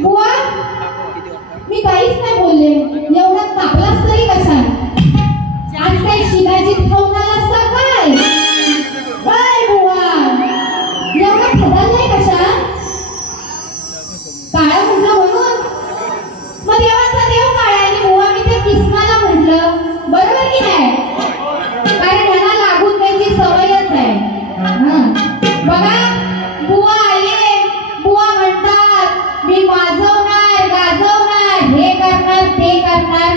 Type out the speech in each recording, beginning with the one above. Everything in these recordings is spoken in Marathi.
बुवा मी काहीच नाही बोलले, एवढा तापलास तरी कशा? आज काही शिवाजी खाऊन आलास का काय? बाय बुवा एवढा खदाललाय कशा? काळा म्हटलं म्हणून मग देवाचा देव काळा आणि बुवा मी त्या किसनाला म्हटलं, बरोबर की नाही? कारण ह्याला लागून त्याची सवयच आहे. बघा बुवा आले, बुवा म्हणतात मी वाजवणार गाजवणार हे करणार ते करणार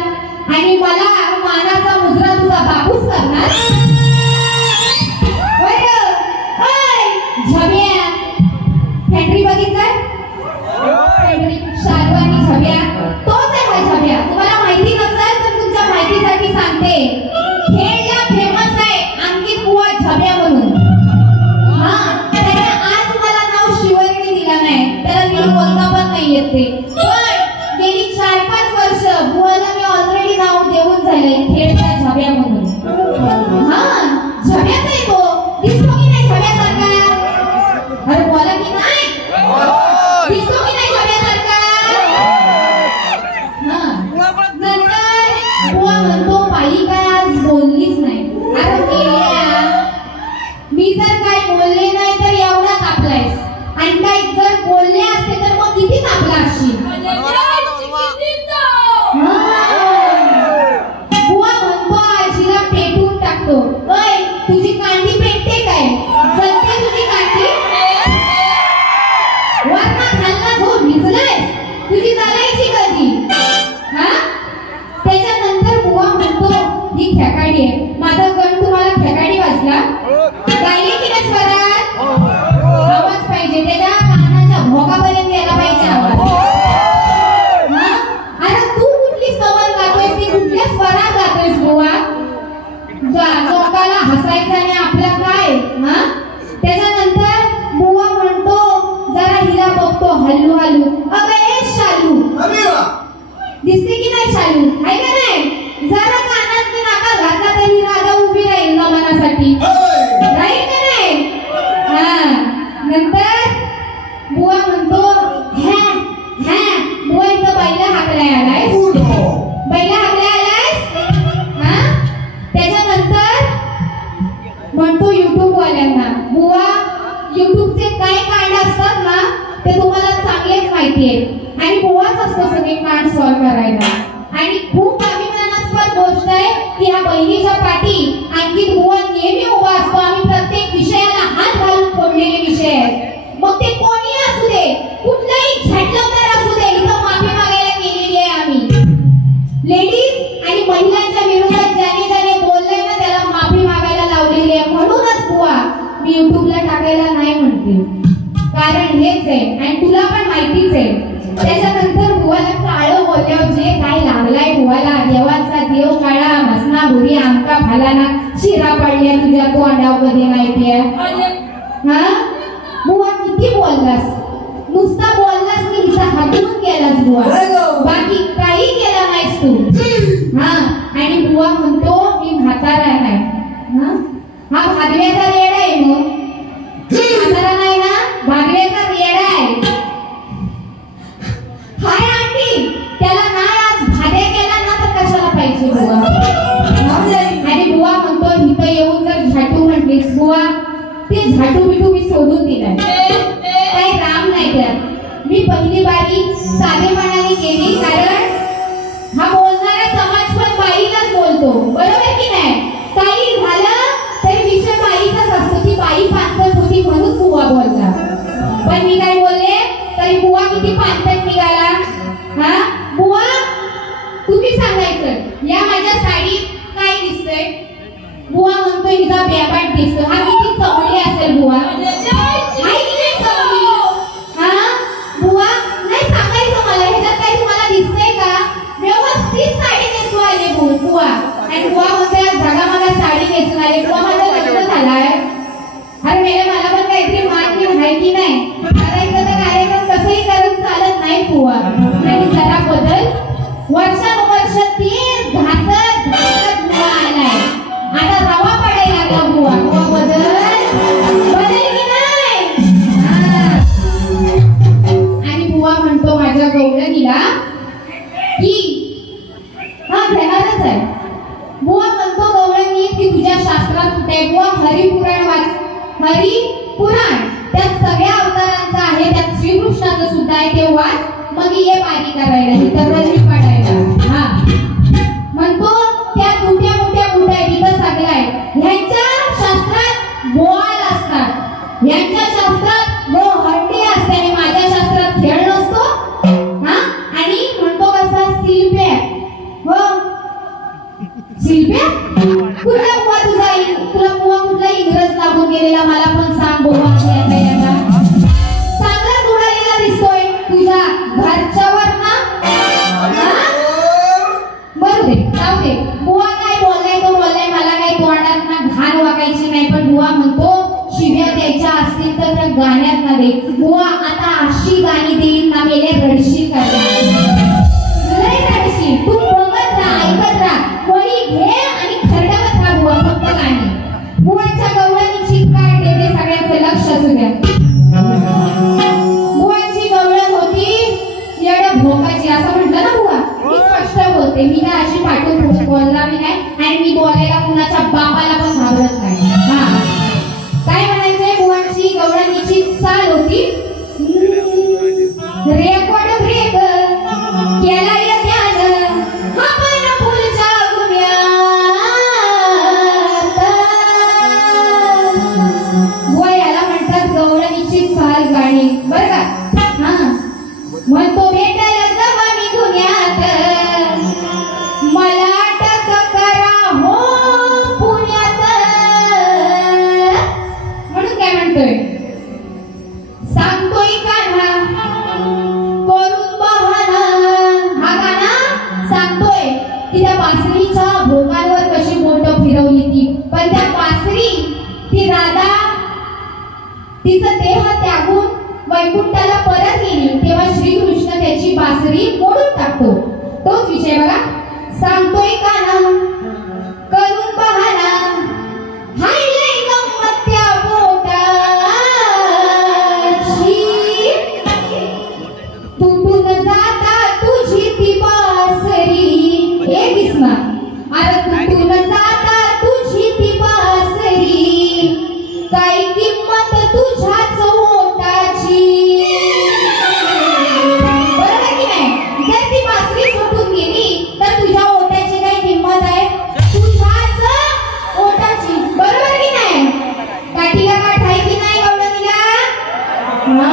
आणि मला मानाचा मुजरा तुझा बापूच करणार. झब्या फॅक्टरी बघितलं? शालू आणि झब्या तोच आहे हा झब्या. तुम्हाला माहिती नसेल तर तुमच्या माहितीसाठी सांगते, खेडला फेमस आहे अंकित बुवा झब्या म्हणून. त्याने आज मला नाव शिवर्णी दिला नाही, त्याला नीट बोलता पण नाही येत ते. पण गेली 4-5 वर्ष बुवाला मी ऑलरेडी नाव देऊन झालंय खेडचा झब्या म्हणून. झब्याच आहे तो. दिसतो की नाही झब्यासारखा? अरे बोला की नाही, दिसतो की नाही झब्यासारखा? नंतर बुवा म्हणतो बाई काय आज बोललीच नाही. अरे मेल्या, मी जर काय बोलले नाही तर एवढा तापलायस आणि काय जर बोलले असते तर मग किती तापला असशील? बुवा म्हणतो आजीला पेटून टाकतो. ओय तुझी कांडी पेटते काय? जलते तुझी कांडी? वरना खाल्ला झो भिजलाय, तुझी चालायची कधी? त्याच्यानंतर बुवा म्हणतो ही खेकाडी आहे. माझा गण तुम्हाला खेकाडी वाजला? गायले की नाही स्वरात? आवाज पाहिजे, त्याच्या कानाच्या भोगापर्यंत यायला पाहिजे आवाज. अरे तू कुठली सवर गातोयस, ती कुठल्या स्वरात गातोयस बुवा? लोकाला हसायचं आणि आपलं काय? त्याच्यानंतर बुवा म्हणतो जरा हिला बघतो हल्लू हल्लू. अगं ए शालू, दिसते की नाही शालू? आहे का नाही? जरा कानात नाका घातला तरी राधा उभी राहील ना मनासाठी, राहील का नाही? नंतर बुवा म्हणतो बुवा इथं बैला हाकलाय आलाय, बैला हाकलाय आलायस? त्याच्यानंतर म्हणतो युट्यूब वाल्यांना, बुवा युट्यूबचे काय कांड असतात ना ते तुम्हाला चांगलेच माहिती आहे आणि बुवाच असतो सगळे कांड सॉल्व करायला. आणि खूप अभिमानास्पद गोष्ट आहे की ह्या बहिणीच्या पाठी अंकित बुवा नेहमी उभा असतो. आम्ही प्रत्येक विषयाला हात घालून फोडलेले विषय आहेत, मग ते कोणी असू दे, कुठलाही झटलवदार असू दे, इथं माफी मागायला गेलेली आहे आम्ही. लेडीज आणि महिलांच्या विरोधात ज्याने ज्याने बोललंय ना त्याला माफी मागायला लावलेली आहे. म्हणूनच बुवा मी युट्यूबला टाकायला नाही म्हणते, कारण हेच आहे आणि तुला पण माहितीच आहे. त्याच्यानंतर बुवाला काळं बोलल्यावर जे काय लागलाय बुवाला, देवाचा देव काळा मसना भुरी आमका फालाना शिरा पडल्या तुझ्या तोंडावर कधी माहितीये? बुवा किती बोललास, नुसता बोललास की हिचा हातून गेलास बुवा, बाकी काही केला नाहीस तू. आणि बुवा म्हणतो मी म्हातारा आहे. हा भागव्याचा रेडा आहे, मग म्हातारा नाही ना, भागव्याचा रेडा आहे. हाय आंटी, त्याला नाही आज भाड्या केला ना तर कशाला पाहिजे बुवा? आणि बुवा म्हणतो इथं येऊन जर झाटू म्हटलीस बुवा, ते झाटू बिटू मी सोडून दिलाय, काही राम नाही त्यात. मी पहिली बारी साधेपणाने केली, कारण हा बोलणारा समाज पण बाईलाच बोलतो, बरोबर की नाही? काही झालं तरी विषय बाईचाच असतो, ती बाई पाचट होती म्हणून बुवा बोलला. पण मी काय बोलले तरी बुवा किती पाचट निघाला. बुवा तुम्ही सांगायचं या माझ्या साडीत काय दिसतंय? बुवा म्हणतो हिचा बेबाट दिसतो. हा किती चवली असेल बुवा? बुवा नाही सांगायचं मला, ह्याच्यात काही तुम्हाला दिसतंय का? व्यवस्थित साडी नेसू आले बुवा. आणि बुवा म्हणतो जगा मला साडी नेसून आले, बुवा माझं लग्न झालाय. अरे मेले मला पण काहीतरी मान घेऊन आहे की नाही? करायचं तर कार्यक्रम कसंही करून चालत नाही बुवा. आणि जरा बदल वर्षानुवर्ष तीच घासत बुवा आलाय. आता रवा पडायला लागला बुवा. बदल की नाही? आणि बुवा म्हणतो माझ्या माझ्या गवळणीला की हा घेणारच आहे. बुवा म्हणतो गवळणी की तुझ्या शास्त्रात कुठे बुवा हरिपुराण वाच. हरिपुराण त्यात सगळ्या अवतारांचं आहे, त्यात श्रीकृष्णाचं सुद्धा आहे, ते वाच. मग ये पारी करायला तर रजनी पाडायला. हा म्हणतो त्या मोठ्या मोठ्या बुटा आहे तिथं सगळं आहे. ह्यांच्या शास्त्रात बोआल असतात, ह्यांच्या शास्त्रात गो हंडी असते आणि माझ्या शास्त्रात खेळ नसतो. हा आणि म्हणतो कसा शिल्पे हो शिल्पे कुठला बुवा तुला बुवा कुठला इंग्रज लागून गेलेला मला पण सांग. बुवा चांगला उडालेला दिसतोय तुझ्या घरच्यावर ना. बरोबर जाऊ दे. बुवा काय बोललाय तो बोललाय, मला काही तोंडात ना घाण वागायची नाही. पण बुवा म्हणतो शिव्या द्यायच्या असतील तर त्या गाण्यात ना दे. बुवा आता अशी गाणी देईन ना मेले रडशील लय रडशील. तू बघत राहा, ऐकत राहा, कोणी घे आणि खरडवत राहा बुवा फक्त गाणी. बुवाच्या गवळणीची काय ते सगळ्यांचं लक्ष असू द्या. बुवाची गवळण होती येड्या भोकाची असं म्हटलं ना बुवा. मी स्पष्ट बोलते, मी काय अशी पाठवून बोलणार नाही आणि मी बोलायला कुणाच्या बापाला पण घाबरत नाही. हा काय म्हणायचंय, बुवांची गवळणीची चाल होती रेकॉर्ड ब्रेक केला ध्यान आपण फुलच्या गुम्यात. बुवा याला म्हणतात गवळणीची चाल गाणी बरं का. हा म्हणतो भेटायला जवानी गुन्ह्यात मला अटक करा हो पुण्यात. म्हणून काय म्हणतोय, सांगतोय कान्हा करून बहाना. हा गाणा सांगतोय की त्या बासरीच्या भोगांवर कशी बोटं फिरवली ती. पण त्या बासरी ती राधा तिचा देह त्यागून वैकुंठाला परत गेली तेव्हा श्रीकृष्ण त्याची बासरी मोडून टाकतो. तोच विषय बघा. सांगतोय कान्हा करून बहाना हाय लय गंमत त्या पोटाची तुटून जाता तुझी ती बासरी. हे किस्मा अरे तुटून जाता तुझी ती बासरी काय किंमत तुझ्याच ओटाची. बरोबर की नाही. जर ती बासरी सुटून गेली तर तुझ्या ओटाची काय किंमत आहे, तुझ्याच ओटाची. बरोबर की नाही. काठीला काठ आहे की नाही गवळणीला. हा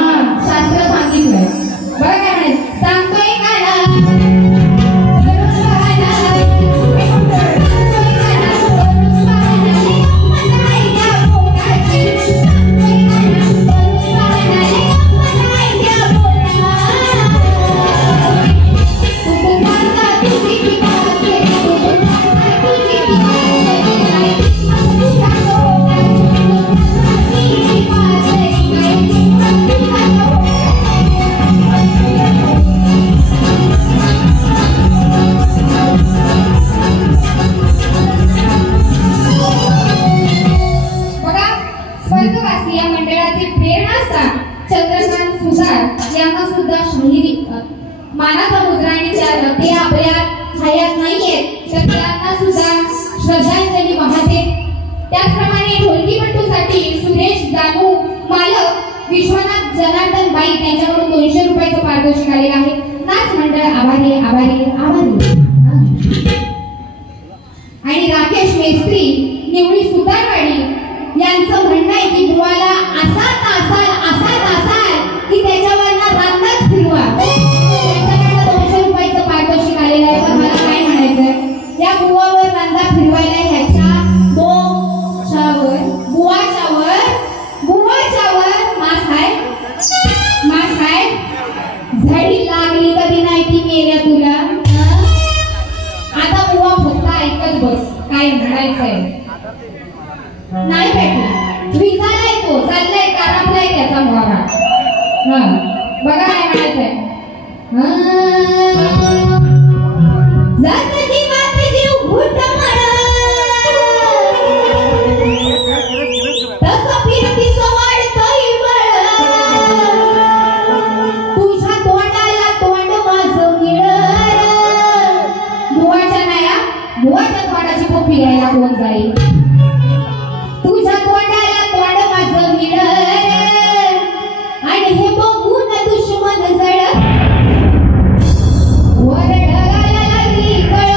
शास्त्र सांगितलंय. बरं काय म्हणे, सांगतोय काना मानाचा मुद्रा आणि ते आपल्या हयात नाहीयेत तर त्यांना सुद्धा श्रद्धांजली वाहते. त्याचप्रमाणे ढोलकीपट्टूसाठी सुरेश जानू मालक विश्वनाथ जनार्दन बाई त्यांच्याकडून 200 रुपयाचं पारितोषिक आलेलं आहे. नाच मंडळ आभारी आभारी आभारी. आणि राकेश मेस्त्री निवडी सुतारवाडी यांचं म्हणणं आहे की बुवाला असा तासाल की त्याच्यावर रांगच फिरवा. त्यांच्याकडनं 200 रुपयाचं पारितोषिक आलेलं आहे. पण मला काय म्हणायचंय, या बुवावर रांगा फिरवायला ह्याच्या बुवाच्यावर मास आहे झडी लागली कधी नाही ती मेल्या तुला. आता बुवा फक्त ऐकत बस काय म्हणायचंय. नाही भेटलं विचाराय तो चाललाय कारापलाय त्याचा मोरा. हा बघा काय म्हणायचंय. जसं की मात जीव घुट तसं फिरती सवाड तरी बळ तुझ्या तोंडाला तोंड घ्यायला कोण जाईल? तुझ्या तोंडाला तोंड माझं मिळल आणि हे बघून दुश्मन जळ वर ढगाला लागली कळ.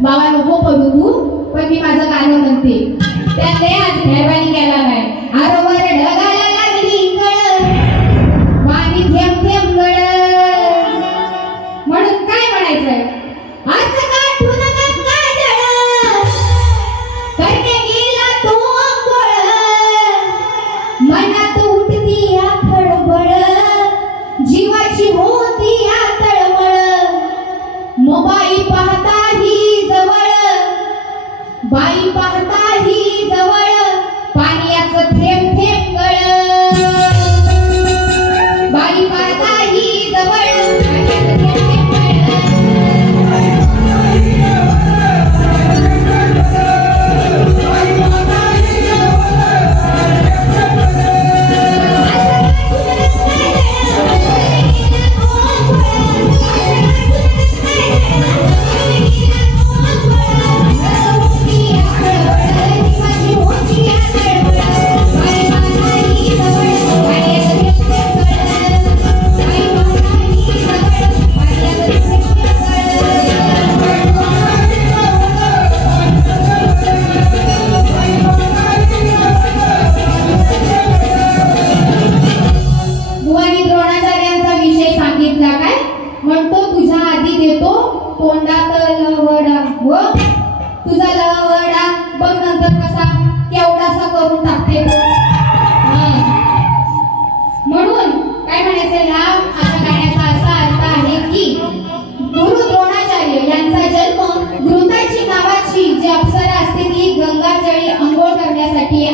बाबा नको पडू तू, पण मी माझं गाणं म्हणते. त्यात आज मेहरबानी केला नाही. अरे वर ढगाला लागली कळ पाणी थेंब थेंब गळ. म्हणून काय म्हणायचंय? असं गाठून गंगा जळ करणे गेला तो अंघोळ मनात उठती या खळबळ जीवाची होती या तळमळ. मोबाई पाहता ही जवळ बाई पाहता ही जवळ पाण्याचं थेंब थेंब गळ. बाई पाहता ही जवळ पाण्याचं थेंब थेंब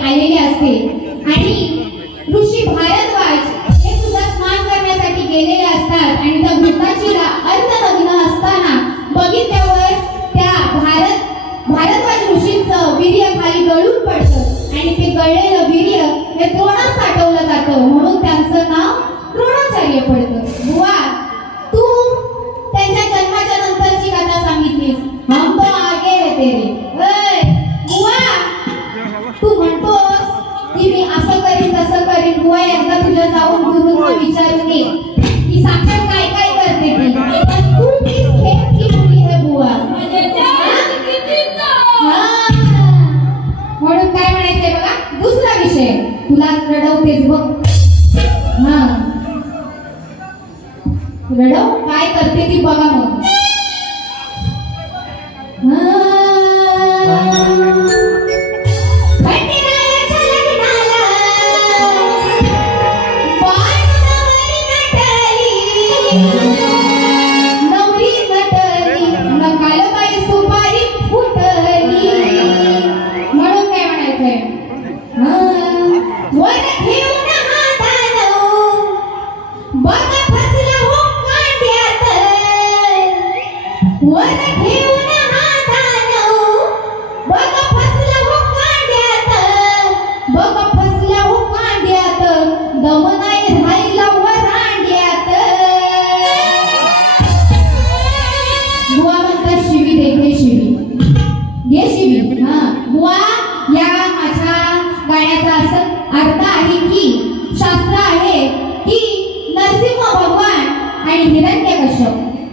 आलेले असते. आणि ऋषी भारद्वाज हे सुद्धा स्नान करण्यासाठी गेलेले असतात आणि त्या घृताचीला अर्धनग्न असताना बघितल्यावर त्या भारद्वाज ऋषींचं वीर्य खाली गळून पडतं आणि ते गळलेलं वीर्य हे द्रोणास साठवलं जातं. म्हणून त्यांचं नाव द्रोणाचार्य पडतं. बुवा तू त्यांच्या जन्माच्या नंतरची कथा सांगितलीस. हम तो आगे है तेरे. बुवा तू म्हणतोस की मी असं करीन तसं करीन. बुवा एकदा तुझ्या जाऊन गुरुंना विचारून ये की साक्षात काय काय करते ती. पण तू किस खेळ की मुली है बुवा. म्हणून काय म्हणायचंय बघा दुसरा विषय तुला रडवतेस बघ. हा रडव काय करते ती बघा मग.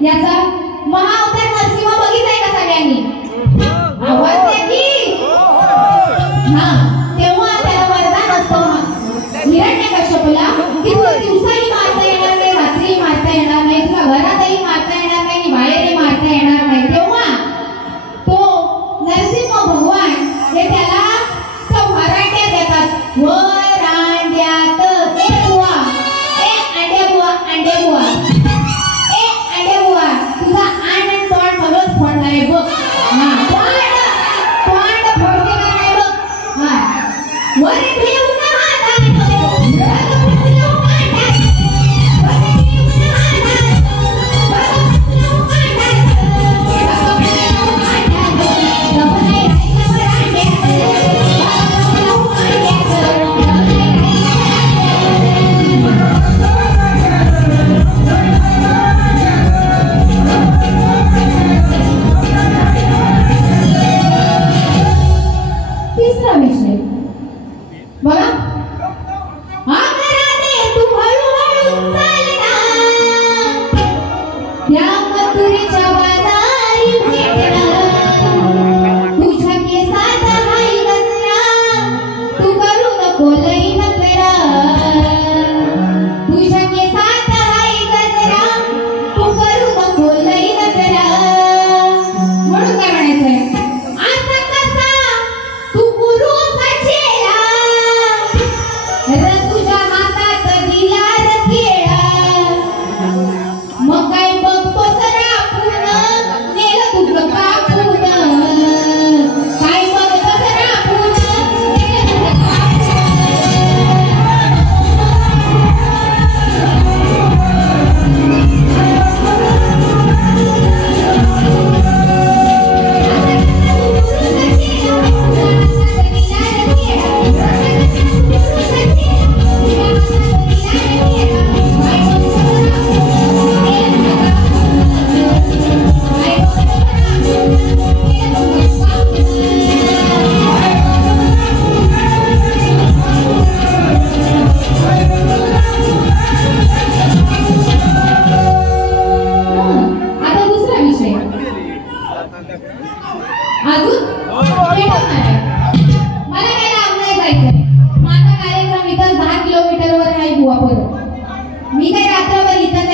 याचा महाअवतार नरसिंह बघितलाय का सगळ्यांनी? आवाज द्या की. हा तेव्हा त्याला वरदान असतं हिरण्यकश्यपूला की तुला दिवसाही मारता येणार नाही, रात्री मारता येणार नाही, तुला घरातही मारता येणार नाही, बाहेरही मारता येणार नाही. तेव्हा तो नरसिंह भगवान हे त्याला वरांड्या देतात. वरांड्यात ए बुवा ए अंडे बुवा अंडे बुवा तुझा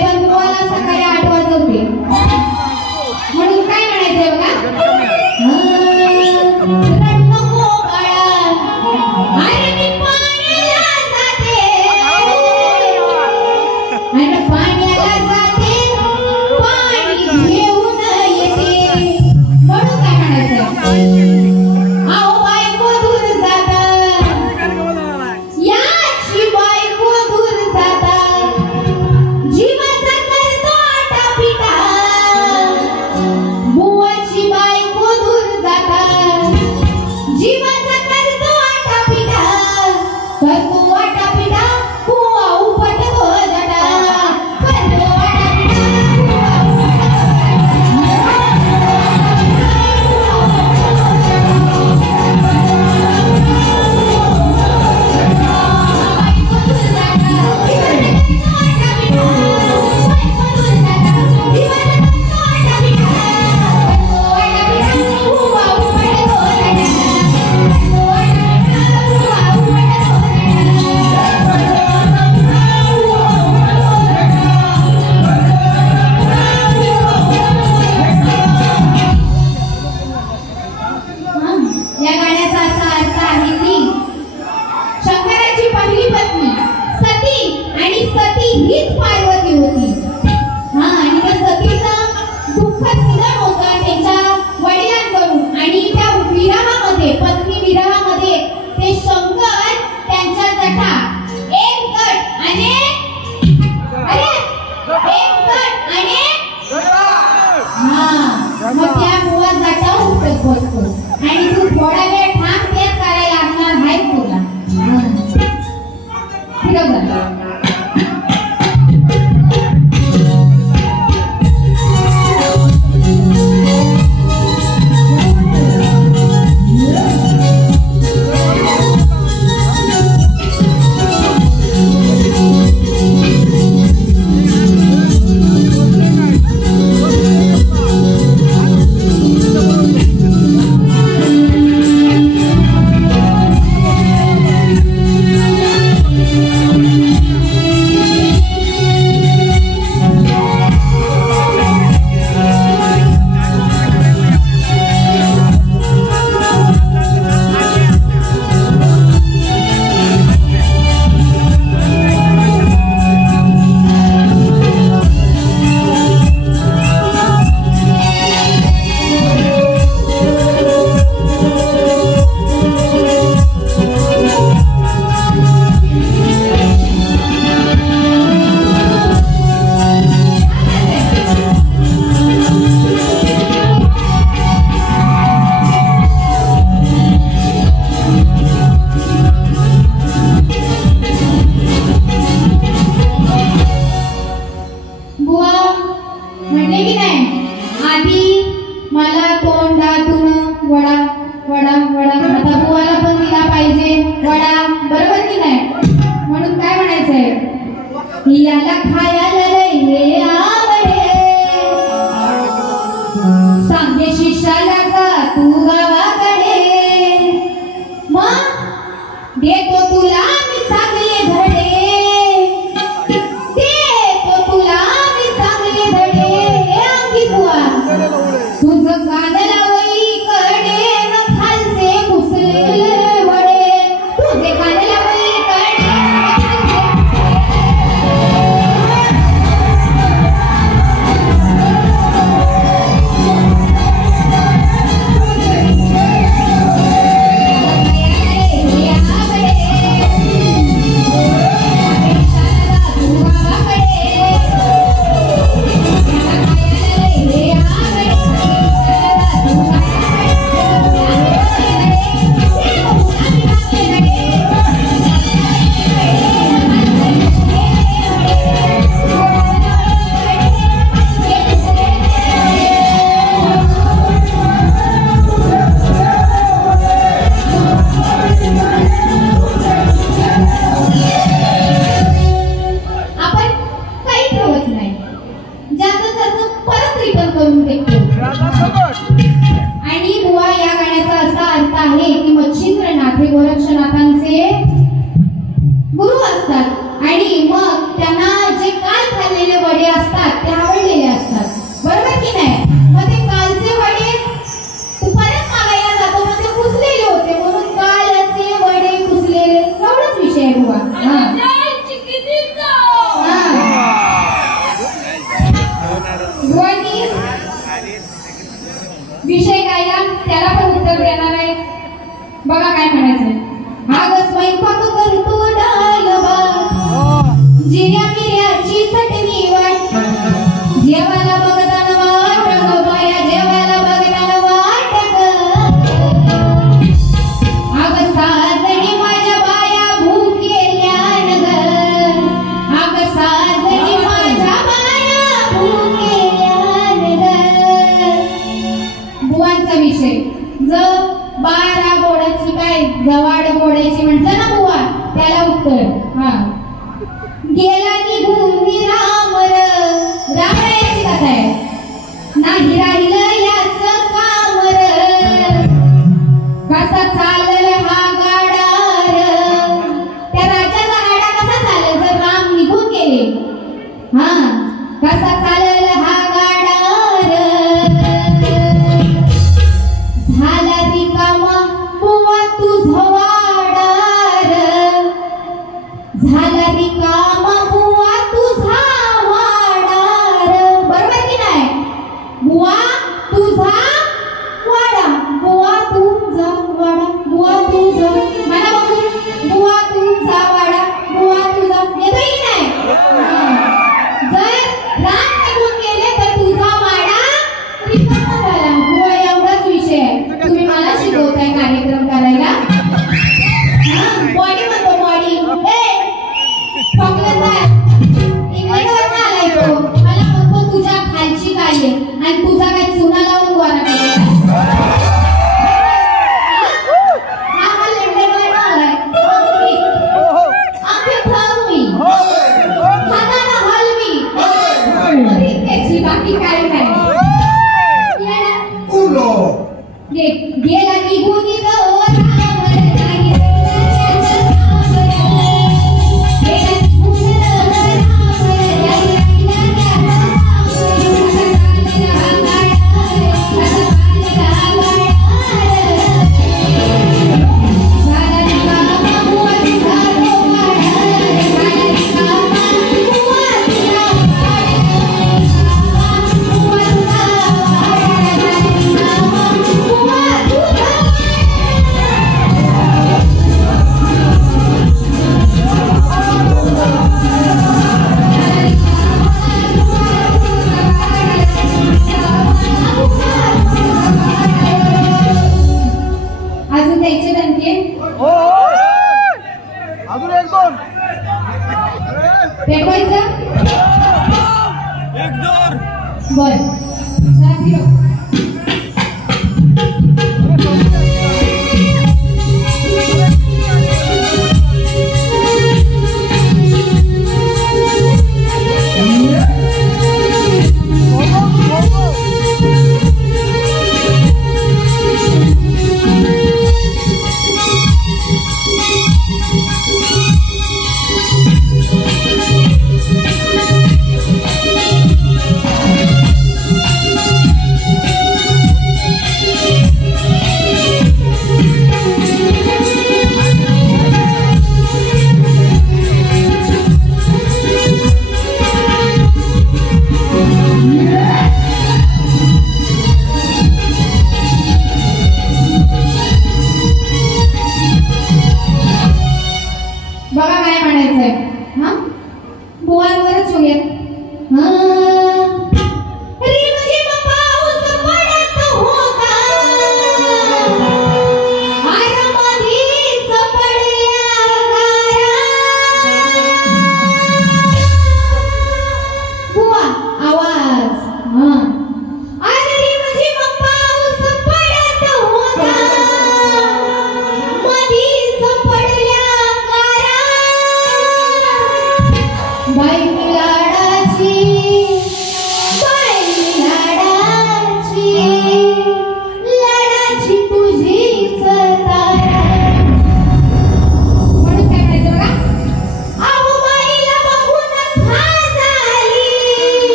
पण बुवाला सकाळी 8 वाजवते. म्हणून काय म्हणायचंय बघा, रड नको बाळा, अरे मी पाण्याला जाते, आणि पाण्याला जाते, पाणी घेऊन येते. म्हणून काय म्हणायचंय, आओ बायको दूर जाता, याची बायको दूर जाता, जीवाचा करतो आटापिटा, बुवाची बायको दूर जाता, जीवाचा करतो आटापिटा, करतो आटापिटा, बुवा उपटतो जटा, करतो आटापिटा, बुवा या गाण्याचा असा अर्थ आहे की शंकराची पहिली पत्नी सती, आणि सती हीच पार्वती होती. आणि त्या सतीचं दुःखद निधन होतं त्यांच्या वडिलांकडून, आणि त्या विरहामध्ये, पत्नी विरहामध्ये ते शंकर त्यांच्या जटा एक गट आणि मग त्या बुवा जटा उपटत बसतो, आणि तू थोडा वेळ थांब, तेच करायला लागणार आहे तुला. बरोबर. याला खायला लय आवडे, सांगे शिष्याला का तू गावाकडे, मग देतो तुला मी चांगले धडे, देतो तुला मी चांगले धडे. अंगी बुवा तुझं कांदला वळी कडे, न खालचे घुसलेले वडे, तुझे कांदला वळी कडे. जेवायला बघताना वाटत ग बाया, जेवायला बघताना वाटत अग साजणी माझ्या बाया भुकेल्यान ग, अग साजणी माझ्या बाया भुकेल्यान ग. बुवांचा विषय ज 12 बोडाची काय जवाड बोडायची म्हटलं ना बुवा, त्याला उत्तर हा गेला निघून रामर. रामरायाची कथा आहे. नाही राहिलं याच कामर, कसा चालल हा गाडार. त्या राजाचा गाडा कसा चालेल जर राम निघून गेले. हा कसा चालल हा गाडार. झाला रिकामा बुवा तुझा वाडार, झाला रिकामा बुवा तुझा वाडार. बरोबर की नाही. बुवा तुझा वाडा, बुवा तुझा वाडा, बुवा तुझा मला बघून बुवा तुझा वाडा, बुवा तुझा येतोय की नाही. जर राम निघून गेले तर तुझा वाडा रिकामा झाला. बुवा एवढाच विषय आहे. तुम्ही मला शिकवताय कार्यक्रम करायला. बॉडी म्हणतो बॉडी. इंग्लंडवरून आलाय तो. मला म्हणतो तुझ्या खालची काय आहे आणि तुझा काय चुना लावून गोरा केला. हा लंडनवरून आलाय. आम्ही ठरवी हाताला हलवी त्याची बाकी काय नाही. गेला निघून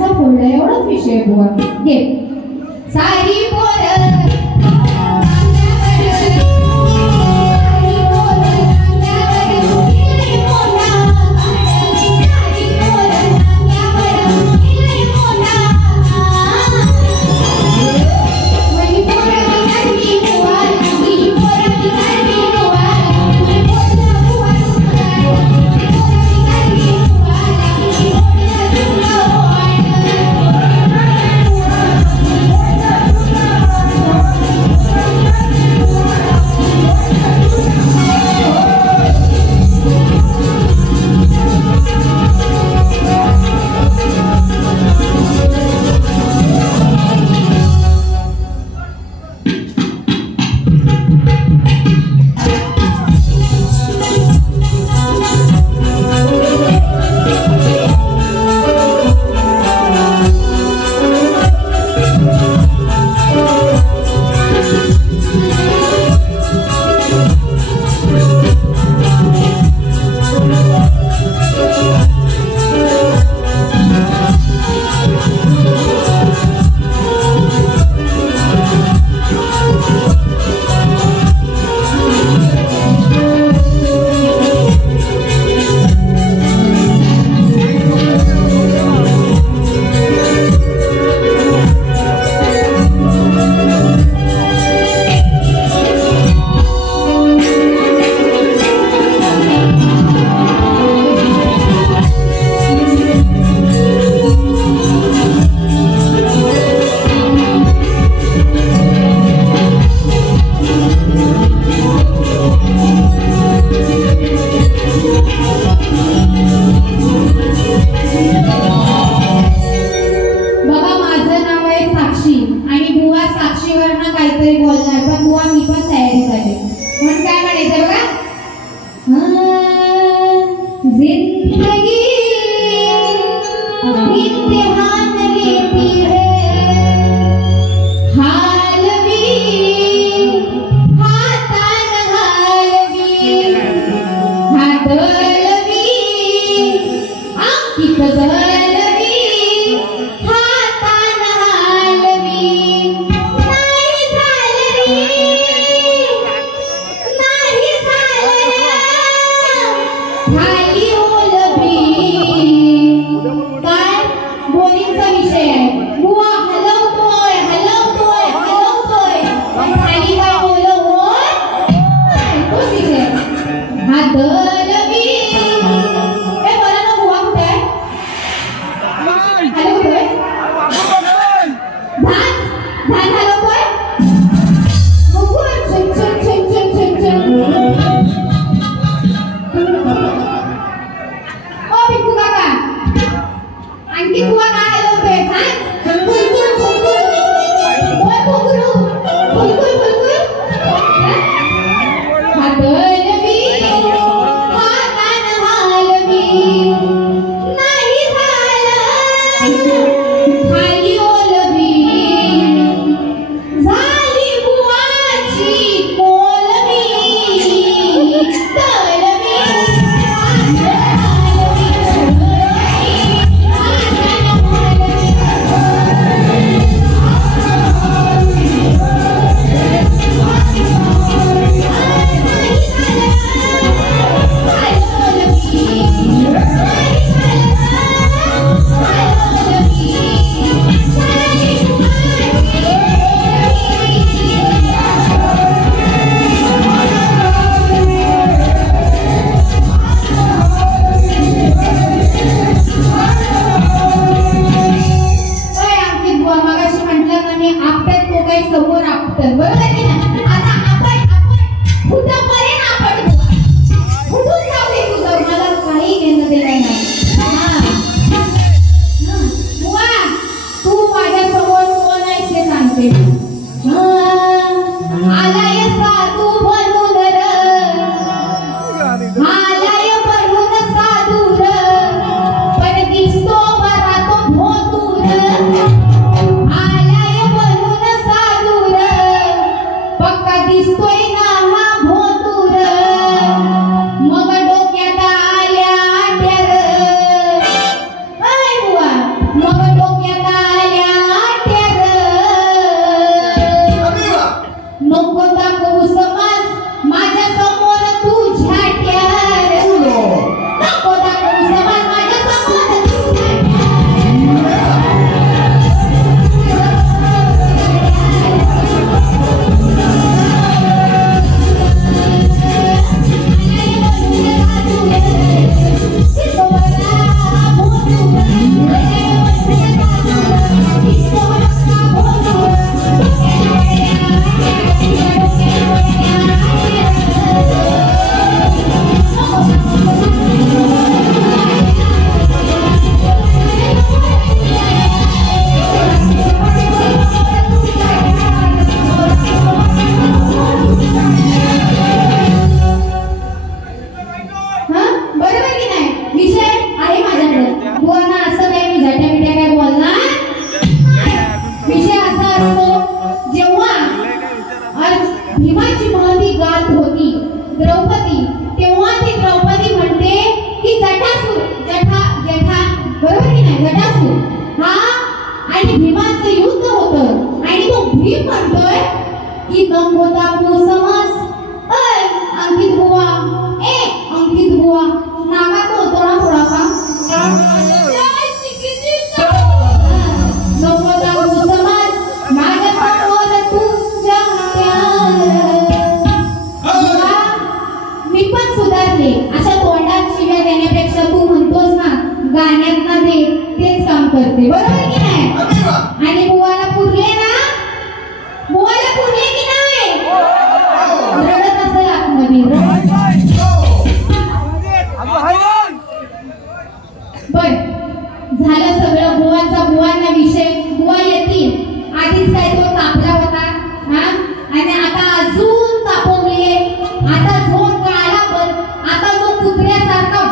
कसा फोडला एवढाच विषय बुवा. घे सारी पोरं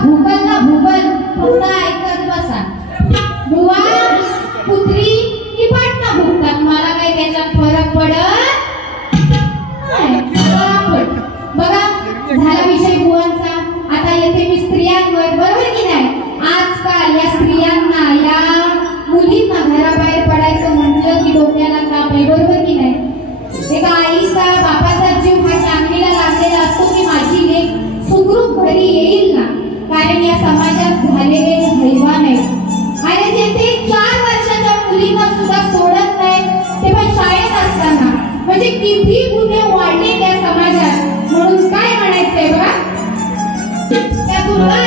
भूगल ना भूगल फक्त ऐकत बसा. बुवा कुत्री की पाटणा भुगतात, मला काही त्याच्यात फरक पडत नाही. बघा झाला विषय बुवांचा. आता येथे मी स्त्रियांवर, बरोबर की नाही, आजकाल या स्त्रियांना, या मुलींना घराबाहेर पडायचं म्हटलं की डोक्याला ताप आहे, बरोबर की नाही. एका आईचा बापाचा जीव हा चांगलीला लागलेला असतो की माझी लेक सुखरूप घरी येईल ना, कारण या समाजात झालेले हैवान आहेत. आणि जेथे 4 वर्षाच्या मुलींना सुद्धा सोडत नाही, ते पण शाळेत असताना. म्हणजे किती गुन्हे वाढले त्या समाजात. म्हणून काय म्हणायचंय बघा, त्या दुर्गा